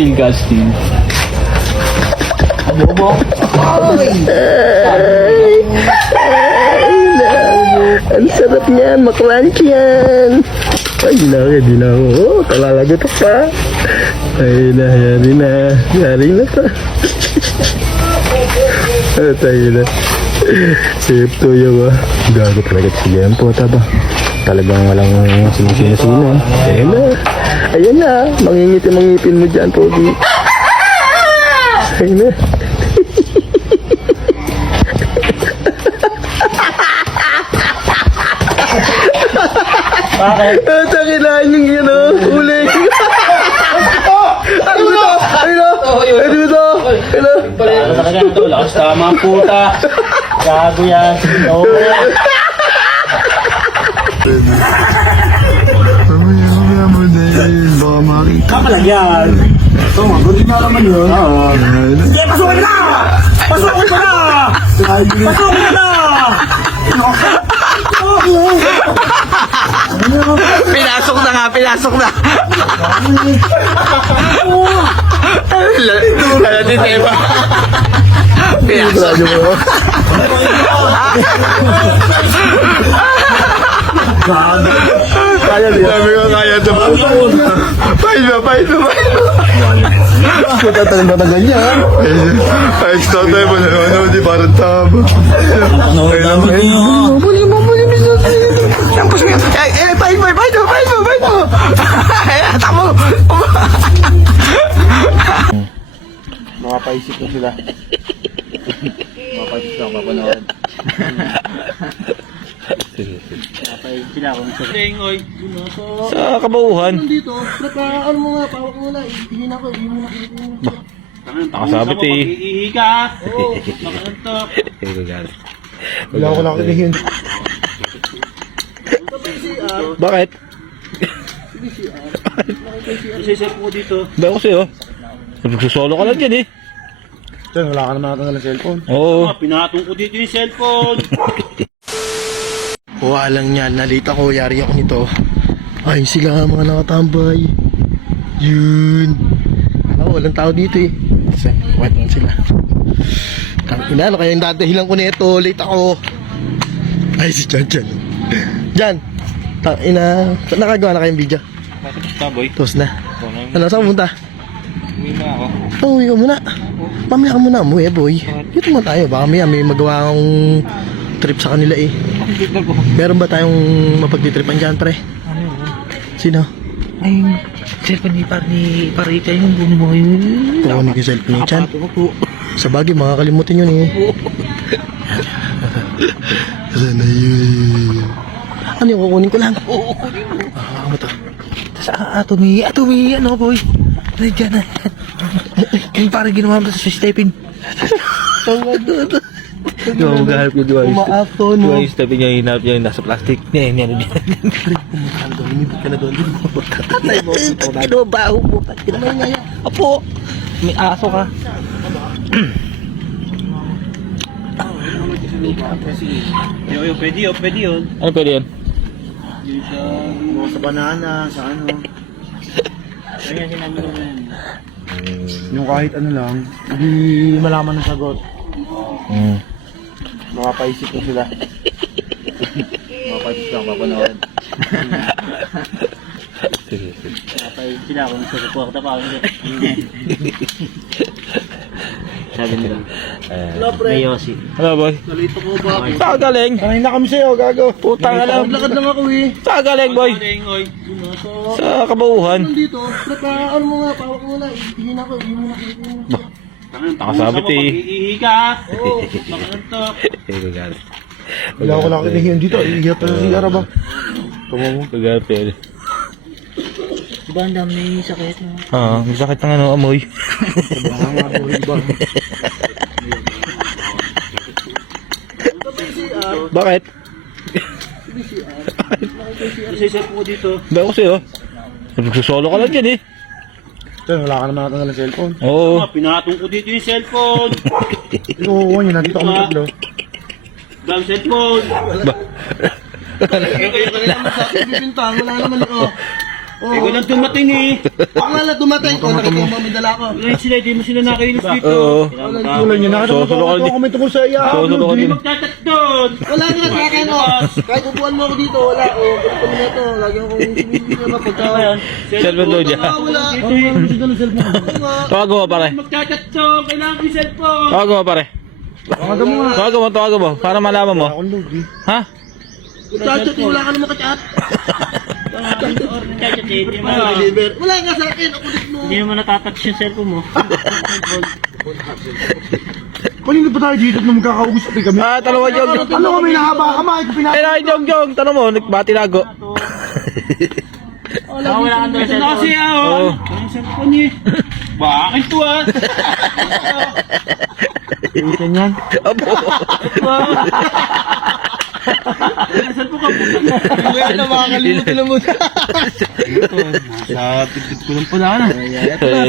Still got still. Bobo. Ang sarap niyan, makrunch yan. Ay, di na ako. Oh, talalagot pa. Ay, yari na pa. Ay, tayo na. Safe to yun ba? Gago talaga si Gempo, taba. Talagang walang sinisino. Ayan na. Mangingiti-mangipin mo dyan, Pogi. Ayan na. Bakit? Takilaan yung gino. Uli. Ano to? Ano to? Ano? Ano talaga ito? Lakas tama puta. Gago yan. Oo. Mamaya mo na yun. Baka makita. Kapalagyan. Ito, magulit na naman yun. Oo. Sige, pasukin na! Pasukin ko na! Pasukin na! Pinasok na. Alam din tayo ba? Pinasok. Kaya din. Sabi ko kaya ito. Pahit mo. Matatanong ba na ganyan? Ay, stop tayo mo na. Di parang tama. Muli mo. Sampos mo. Pahit mo. Tamo. Makapaisip na sila. Makapaisip lang papanood. Makapaisip sila kung sa Tengoy. Sa kabauhan. Dito, ano mo nga, pawak mo na. Ihin ako, ihin mo na. Nakasabit eh. Mag-iihi ka. Oo. Makantok. Wala ko lang kinihin. Bakit? Isisip ko dito. Ba kasi oh. Nagsusolo ka lang dyan eh. Diyan, wala ka naman natanggal ng cellphone. Oo. Pinatong ko dito yung cellphone. Walang niyan, nalita ko, yari ako nito. Ay, sila mga nakatambay. Yun. Walang tao dito eh. What sila? Tangina, ano kaya yung dadahilan ko nito? Late ako. Ay, si Jan. Jan, tangina, nakagawa na kayong video? Bakit taboy? Tapos na. Ano, saan pumunta? Uwi na ako. Uwi ka muna. Mamaya ka muna, umuwi boy. Dito mo tayo, baka may magawa akong trip sa kanila eh. Meron ba tayong mapagtitripan dyan, pre? Sino? Ay, cellphone ni Parita yung buno mo yun. Kukunin ko yung cellphone niya dyan. Sa bagay, makakalimutin yun eh. Sana yun. Ano yung kukunin ko lang? Oo, kunin mo. Ano to? Atomy, ano boy? Nandiyan na. Yung parang ginawa mo sa Stephen. Di ba maghahanap ko diwa? Umaato no? Yung Stephen niya, hinap niya yung nasa plastic. Yan. Lumipit ka na doon. Tatay mo. Kinabaho mo. Kinamay. Apo, may aso ka. Pwede yun. Ano pwede yun? Sa banana, sa ano. Yung kahit ano lang, hindi malaman ng sagot. Makapaisip na sila. Makapaisip lang papanood. Makapaisip sila kung sa support na pa. Sabi nila. May Yossi. Hello boy. Nalito ko ba? Saan ka galing? Kanina kami sa'yo, gago. Putang alam. Lakad lang ako eh. Saan ka galing boy? Sa kabauhan. Dito, ano mo nga, pawak mo na. Ihin ako, ihin mo na. Nakasabit eh. Mag-iihi ka. Oo. Makantok. Wala ko lang kinihin dito. Iihi pa si Araba. Tumo mo. Pagapil. Diba ang dami sakit mo? May sakit ng ano, amoy. Bakit? Isisip ko dito. Ba kasi oh. Nagsusolo ka lang dyan eh. Diyan, wala ka naman natanggal ng cellphone. Oo. Pinatong ko dito yung cellphone. Oo, yun. Nandito kami tatlo. Dami cellphone. Ba? Kaya naman sa akin bibintang, wala naman ako. Ikaw lang dumating eh. Ako nga lang dumating ko, nakita mo may dala ko. Wala sila, di mo sila nakainis dito. Oo. Wala niya, Susunod ka comment ko sa iya. Susunod ka din. Magtatat doon. Wala nga sa akin, oh. Kahit upuan mo ako dito, wala. Oh, ganito na ito. Lagi akong sumibig na mapagka. Cellphone daw dyan. Wala. Dito eh. Dito ng cellphone. Tawagan mo pare. Magtatat doon. Kailangan ko yung cellphone. Tawagan mo pare. Tawagan mo. Para malaman mo. Ha? Chat, wala ka naman ka-chat. Wala nga sa akin, ako ulit mo. Hindi naman natatouch yung cellphone mo. Kanina pa tayo dito nung magkakausap kami? Ah, talawa jog. Ano kami nahaba ka, Mike? Eh, na jog. Tanong mo, nagbati lago. Wala kang doon cellphone. Kasi Oo. ang cellphone niya. Bakit to ah? Ganyan. Apo. Cellphone ka po. Kaya na makakalimutan na muna. Sa tigit ko lang pala na. Ito na,